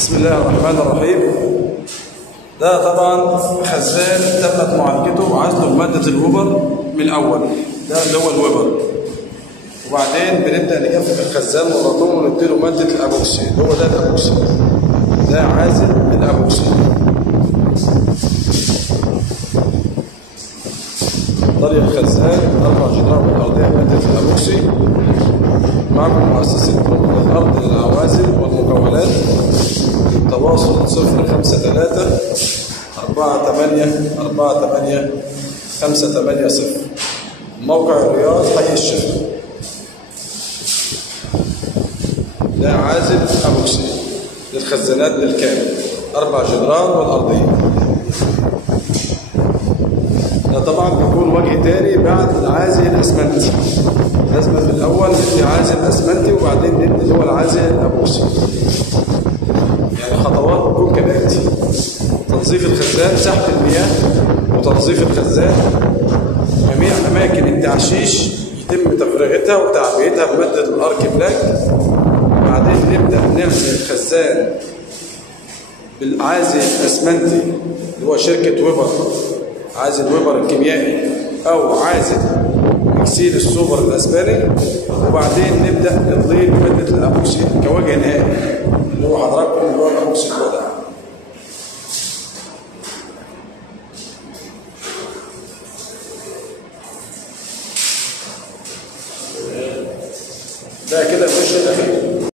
بسم الله الرحمن الرحيم. ده طبعا خزان تمت معالجته وعزله بمادة الوبر من الأول، ده اللي هو الوبر. وبعدين بنبدأ نجفف الخزان ونرطبه ونديله مادة الأبوكسي، هو ده الأبوكسي، ده عازل الأبوكسي. طريق الخزان 4 جدران بالأرضية مادة الأبوكسي. معكم مؤسسة الأرض للعوازل والمكونات. التواصل 053 48 48 580. موقع الرياض حي الشيخ. ده عازل أبوكسي للخزانات بالكامل، 4 جدران والأرضية. ده طبعا بيكون وجه تاني بعد العازل الأسمنتي. لازم في الأول ندي عازل أسمنتي وبعدين ندي اللي هو العازل الأبوكسي. يعني خطوات بتكون كالآتي: تنظيف الخزان، سحب المياه وتنظيف الخزان. جميع أماكن التعشيش يتم تفريغتها وتعبئتها بمادة الأرك بلاك. بعدين نبدأ نعزل الخزان بالعازل الأسمنتي اللي هو شركة ويبر، عازل ويبر الكيميائي أو عازل اكسيل السوبر الاسباني. وبعدين نبدا نضيف ماده الابوكسي كوجه نهائي اللي هو حضراتكم اللي هو الابوكسي الوضع. ده كده الوش الاخير.